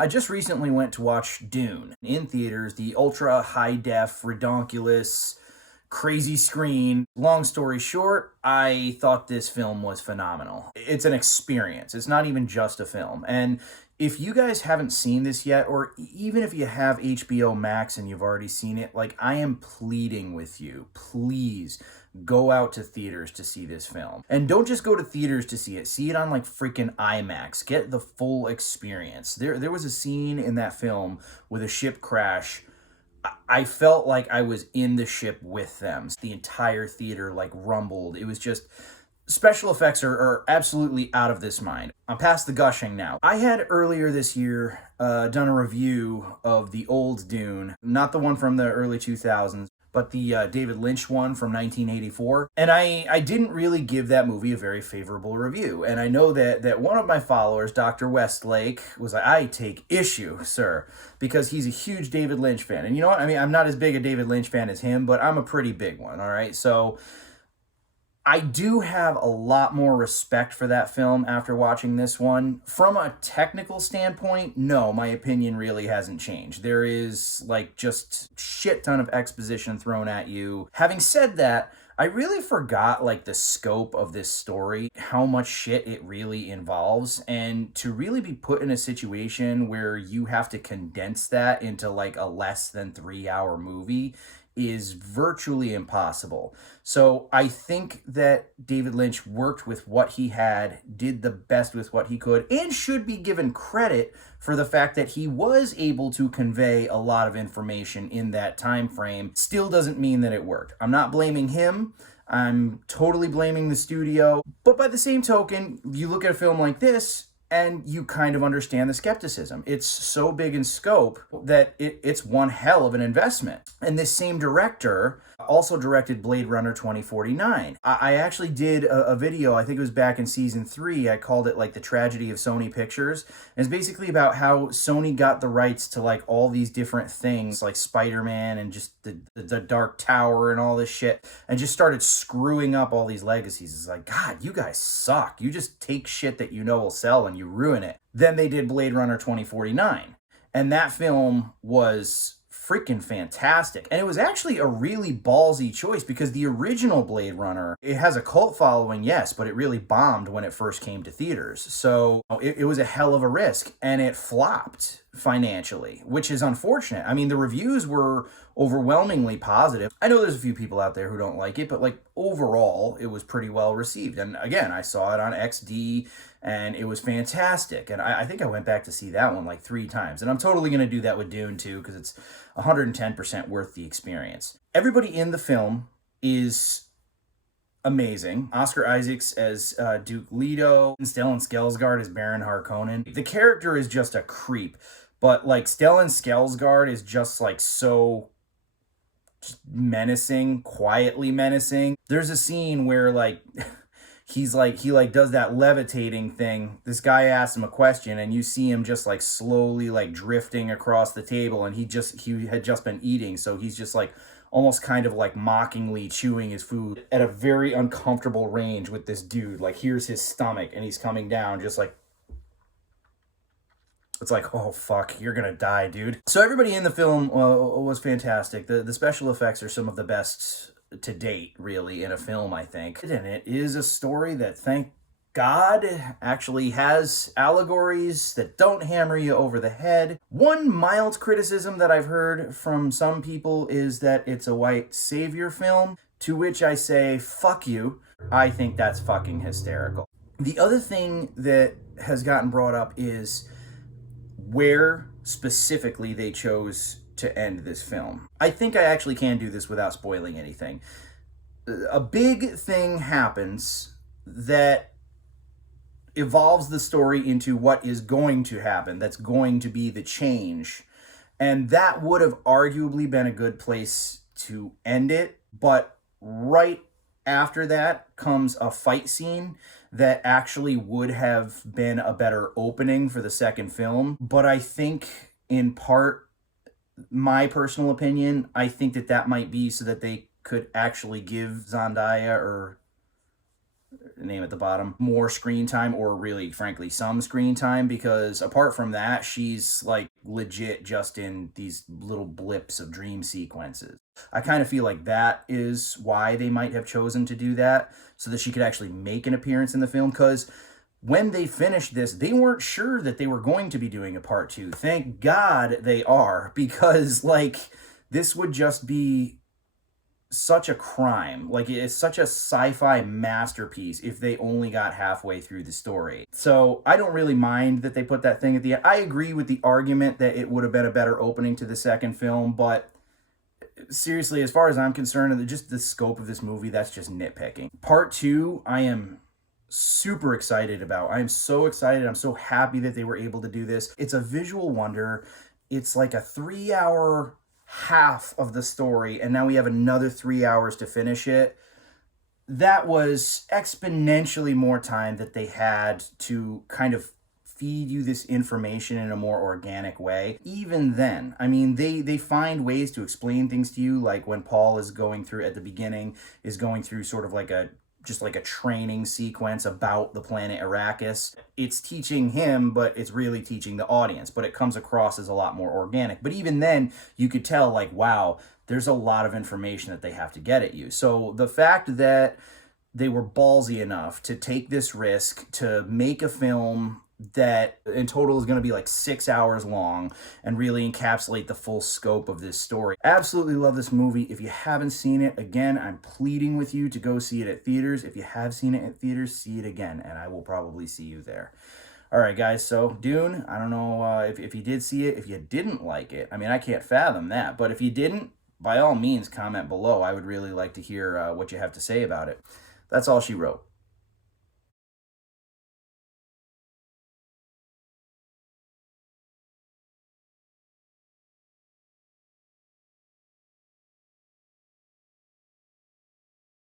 I just recently went to watch Dune in theaters, the ultra high def, redonkulous, crazy screen. Long story short, I thought this film was phenomenal. It's an experience. It's not even just a film. And if you guys haven't seen this yet, or even if you have HBO Max and you've already seen it, like, I am pleading with you, please go out to theaters to see this film. And don't just go to theaters to see it. See it on like freaking IMAX. Get the full experience. There was a scene in that film with a ship crash. I felt like I was in the ship with them. The entire theater like rumbled. It was just, special effects are absolutely out of this mind. I'm past the gushing now. I had earlier this year done a review of the old Dune, not the one from the early 2000s, but the David Lynch one from 1984. And I didn't really give that movie a very favorable review. And I know that one of my followers, Dr. Westlake, was like, I take issue, sir, because he's a huge David Lynch fan. And you know what? I mean, I'm not as big a David Lynch fan as him, but I'm a pretty big one, all right? So I do have a lot more respect for that film after watching this one. From a technical standpoint, no, my opinion really hasn't changed. There is like just shit ton of exposition thrown at you. Having said that, I really forgot like the scope of this story, how much shit it really involves, and to really be put in a situation where you have to condense that into like a less than 3-hour movie is virtually impossible. So I think that David Lynch worked with what he had, did the best with what he could, and should be given credit for the fact that he was able to convey a lot of information in that time frame. Still doesn't mean that it worked. I'm not blaming him. I'm totally blaming the studio. But by the same token, you look at a film like this, and you kind of understand the skepticism. It's so big in scope that it's one hell of an investment. And this same director also directed Blade Runner 2049. I actually did a video, I think it was back in season 3, I called it like the tragedy of Sony Pictures. And it's basically about how Sony got the rights to like all these different things like Spider-Man and just the Dark Tower and all this shit, and just started screwing up all these legacies. It's like, God, you guys suck. You just take shit that you know will sell and you ruin it. Then they did Blade Runner 2049. And that film was freaking fantastic. And it was actually a really ballsy choice because the original Blade Runner, it has a cult following, yes, but it really bombed when it first came to theaters. So it was a hell of a risk, and it flopped financially, which is unfortunate. I mean, the reviews were overwhelmingly positive. I know there's a few people out there who don't like it, but like overall, it was pretty well received. And again, I saw it on XD and it was fantastic. And I think I went back to see that one like 3 times. And I'm totally going to do that with Dune too, because it's 110% worth the experience. Everybody in the film is amazing. Oscar Isaacs as Duke Leto, Stellan Skarsgård as Baron Harkonnen. The character is just a creep, but like Stellan Skarsgård is just like so menacing, quietly menacing. There's a scene where like he does that levitating thing. This guy asks him a question and you see him just like slowly like drifting across the table, and he had just been eating, so he's just like almost kind of like mockingly chewing his food at a very uncomfortable range with this dude. Like, here's his stomach and he's coming down just like, it's like, oh fuck, you're gonna die, dude. So everybody in the film was fantastic. The special effects are some of the best to date, really, in a film, I think. And it is a story that, thank God, actually has allegories that don't hammer you over the head. One mild criticism that I've heard from some people is that it's a white savior film, to which I say, fuck you. I think that's fucking hysterical. The other thing that has gotten brought up is where specifically they chose to end this film. I think I actually can do this without spoiling anything. A big thing happens that evolves the story into what is going to happen, that's going to be the change. And that would have arguably been a good place to end it, but right after that comes a fight scene that actually would have been a better opening for the second film. But I think, in part, my personal opinion, I think that might be so that they could actually give Zendaya, or name at the bottom, more screen time, or really, frankly, some screen time, because apart from that, she's like legit just in these little blips of dream sequences. I kind of feel like that is why they might have chosen to do that, so that she could actually make an appearance in the film, because when they finished this, they weren't sure that they were going to be doing a part two. Thank God they are, because, like, this would just be such a crime. Like, it's such a sci-fi masterpiece if they only got halfway through the story. So I don't really mind that they put that thing at the end. I agree with the argument that it would have been a better opening to the second film, but seriously, as far as I'm concerned, just the scope of this movie, that's just nitpicking. Part two, I am super excited about. I am so excited. I'm so happy that they were able to do this. It's a visual wonder. It's like a 3-hour half of the story, and now we have another 3 hours to finish it. That was exponentially more time that they had to kind of feed you this information in a more organic way. Even then, I mean, they find ways to explain things to you, like when Paul is going through, at the beginning, is going through sort of like a training sequence about the planet Arrakis. It's teaching him, but it's really teaching the audience, but it comes across as a lot more organic. But even then, you could tell, like, wow, there's a lot of information that they have to get at you. So the fact that they were ballsy enough to take this risk to make a film that in total is going to be like 6 hours long and really encapsulate the full scope of this story. Absolutely love this movie. If you haven't seen it, again, I'm pleading with you to go see it at theaters. If you have seen it at theaters, see it again, and I will probably see you there. All right, guys, so Dune, I don't know if you did see it, if you didn't like it. I mean, I can't fathom that, but if you didn't, by all means, comment below. I would really like to hear what you have to say about it. That's all she wrote.